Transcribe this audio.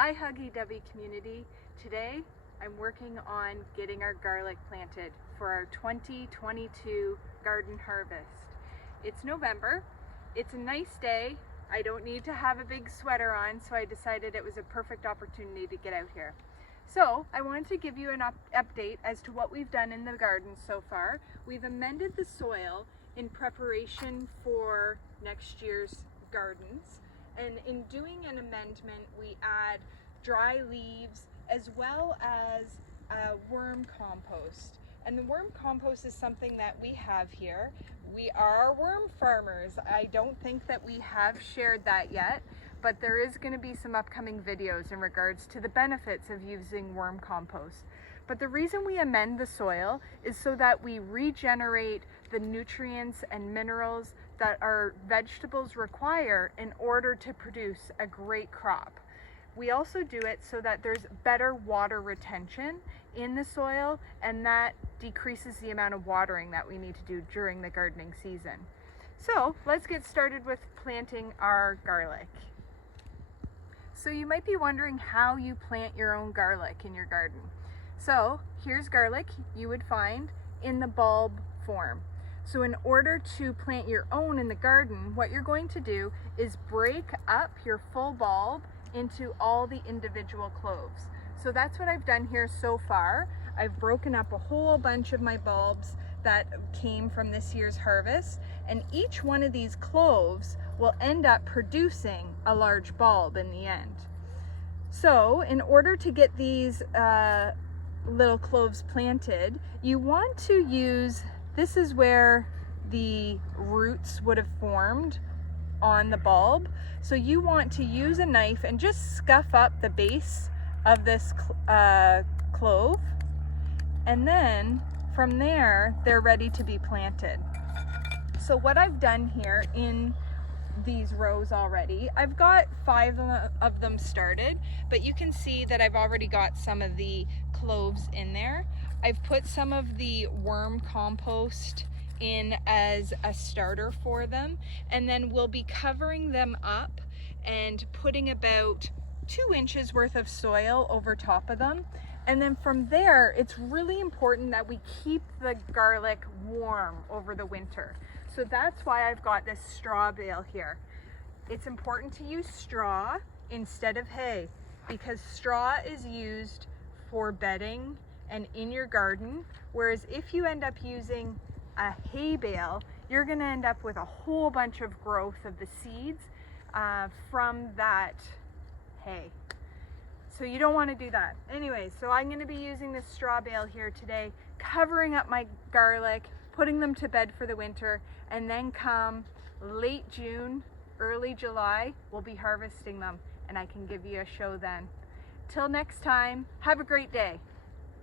Hi huggydubby community. Today I'm working on getting our garlic planted for our 2022 garden harvest. It's November. It's a nice day. I don't need to have a big sweater on, so I decided it was a perfect opportunity to get out here. So I wanted to give you an update as to what we've done in the garden so far. We've amended the soil in preparation for next year's gardens. And in doing an amendment, we add dry leaves as well as worm compost. And the worm compost is something that we have here. We are worm farmers. I don't think that we have shared that yet, but there is going to be some upcoming videos in regards to the benefits of using worm compost. But the reason we amend the soil is so that we regenerate the nutrients and minerals that our vegetables require in order to produce a great crop. We also do it so that there's better water retention in the soil, and that decreases the amount of watering that we need to do during the gardening season. So let's get started with planting our garlic. So you might be wondering how you plant your own garlic in your garden. So here's garlic you would find in the bulb form. So in order to plant your own in the garden, what you're going to do is break up your full bulb into all the individual cloves. So that's what I've done here so far. I've broken up a whole bunch of my bulbs that came from this year's harvest, and each one of these cloves will end up producing a large bulb in the end. So in order to get these little cloves planted, you want to use, this is where the roots would have formed on the bulb. So you want to use a knife and just scuff up the base of this clove, and then from there they're ready to be planted. So what I've done here in these rows already, I've got 5 of them started, but you can see that I've already got some of the cloves in there. I've put some of the worm compost in as a starter for them, and then we'll be covering them up and putting about 2 inches worth of soil over top of them. And then from there, it's really important that we keep the garlic warm over the winter. So that's why I've got this straw bale here. It's important to use straw instead of hay, because straw is used for bedding and in your garden, whereas if you end up using a hay bale, you're going to end up with a whole bunch of growth of the seeds from that hay. So you don't want to do that. Anyway, so I'm going to be using this straw bale here today, covering up my garlic, putting them to bed for the winter, and then come late June, early July, we'll be harvesting them, and I can give you a show then. Till next time, have a great day.